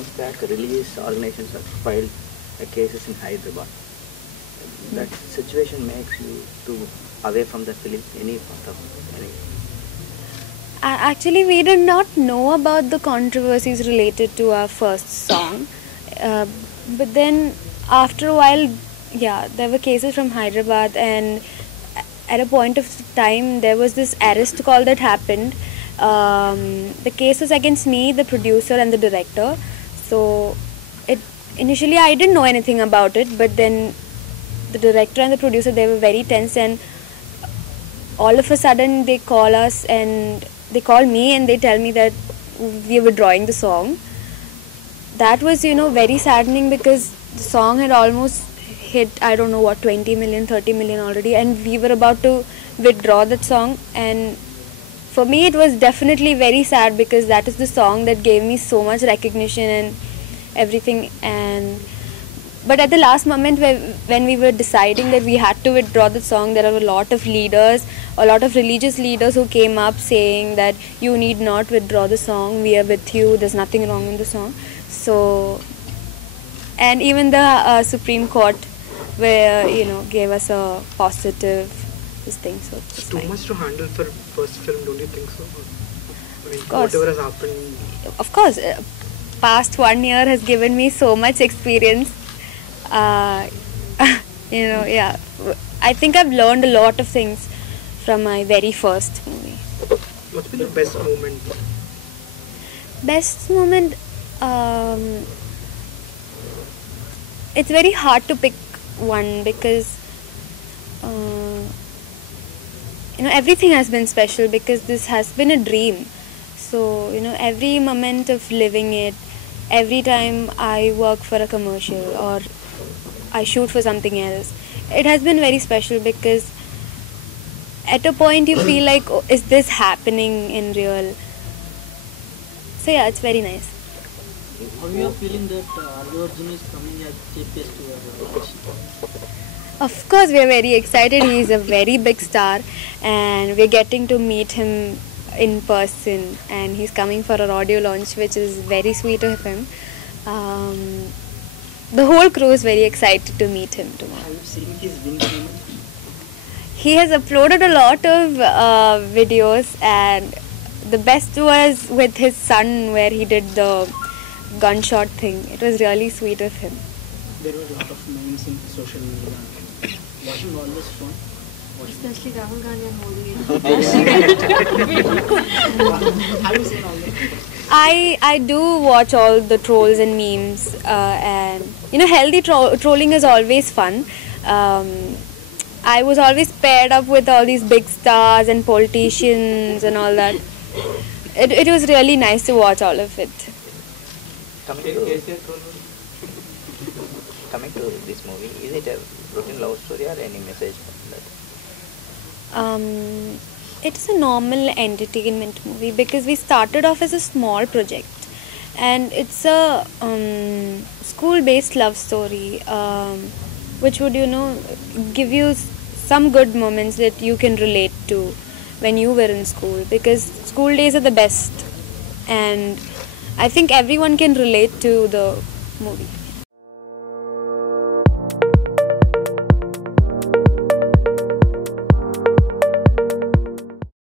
months back, religious organizations have filed cases in Hyderabad. That situation makes you to away from the film, any part of any. Actually, we did not know about the controversies related to our first song. But then, after a while, yeah, there were cases from Hyderabad, and at a point of time, there was this arrest call that happened. The case was against me, the producer, and the director. So, initially I didn't know anything about it, but then the director and the producer, they were very tense, and all of a sudden they call us and they call me and they tell me that we are withdrawing the song. That was, very saddening, because the song had almost hit, I don't know what, 20 million, 30 million already, and we were about to withdraw that song. And for me it was definitely very sad, because that is the song that gave me so much recognition and everything. But at the last moment, when we were deciding that we had to withdraw the song, there were a lot of leaders, a lot of religious leaders who came up saying that you need not withdraw the song, we are with you, there's nothing wrong in the song. So, and even the Supreme Court, where gave us a positive this thing. So it's too much to handle for first film, don't you think so? I mean, whatever has happened. Of course, past 1 year has given me so much experience. Yeah, I think I've learned a lot of things from my very first movie. What's been the best moment? Best moment, it's very hard to pick one, because everything has been special, because this has been a dream. So every moment of living it, every time I work for a commercial or I shoot for something else, it has been very special, because at a point you feel like, oh, is this happening in real? So yeah, it's very nice. How are you feeling that Allu Arjun is coming as chief guest to your launch? Of course, we are very excited. He is a very big star, and we're getting to meet him in person, and he's coming for our audio launch, which is very sweet of him. The whole crew is very excited to meet him tomorrow. Have you seen his wins moment? He has uploaded a lot of videos, and the best was with his son, where he did the gunshot thing. It was really sweet of him. There were a lot of memes in social media. Watching all this fun. Especially Rahul Gandhi and Modi. Have you seen all that? I do watch all the trolls and memes, and healthy trolling is always fun. I was always paired up with all these big stars and politicians and all that. It was really nice to watch all of it. Coming to this movie, is it a routine love story or any message from that? It's a normal entertainment movie, because we started off as a small project, and it's a school-based love story, which would give you some good moments that you can relate to when you were in school, because school days are the best, and I think everyone can relate to the movie.